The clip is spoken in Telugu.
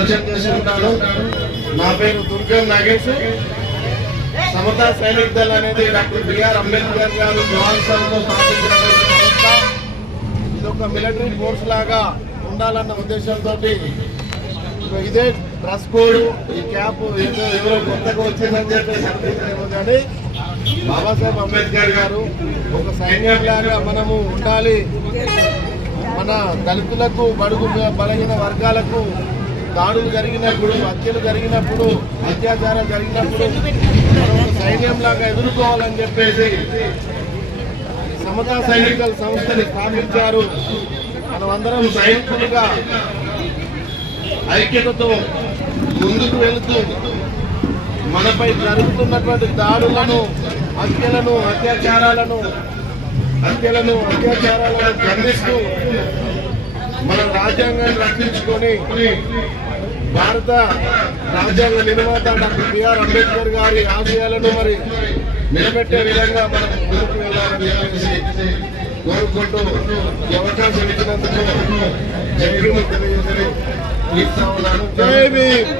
పరిచయం చేసుకుంటాను నా పేరు దుర్గం నాగేష్. సమతా సైనిక దళ అనేది డాక్టర్ బిఆర్ అంబేద్కర్ గారు జవాన్ సంస్థ. ఇది ఒక మిలిటరీ ఫోర్స్ లాగా ఉండాలన్న ఉద్దేశంతో ఇదే డ్రెస్ కోడ్ ఈ క్యాప్ ఏదో ఎవరో కొత్తగా వచ్చిందని చెప్పేసి కానీ బాబాసాహెబ్ అంబేద్కర్ గారు ఒక సైన్యం లాగా మనము ఉండాలి. మన దళితులకు బడుగు బలహీన వర్గాలకు దాడులు జరిగినప్పుడు హత్యలు జరిగినప్పుడు అత్యాచారం జరిగినప్పుడు మనం సైన్యం లాగా ఎదుర్కోవాలని చెప్పేసి సమతా సైనికల సంస్థని స్థాపించారు. మనమందరం సైనికులుగా ఐక్యతతో ముందుకు వెళుతూ మనపై జరుగుతున్నటువంటి దాడులను హత్యలను అత్యాచారాలను హత్యలను అత్యాచారాలను ఖండిస్తూ మన రాజ్యాంగాన్ని రక్షించుకొని భారత రాజ్యాంగ నిర్మాత డాక్టర్ బిఆర్ అంబేద్కర్ గారి ఆశయాలను మరి నిలబెట్టే విధంగా మనం ముందుకు వెళ్ళాలని చెప్పేసి కోరుకుంటూ ఈ అవకాశం ఇచ్చినందుకు జై భీమ్. తెలియజేసి జై భీమ్.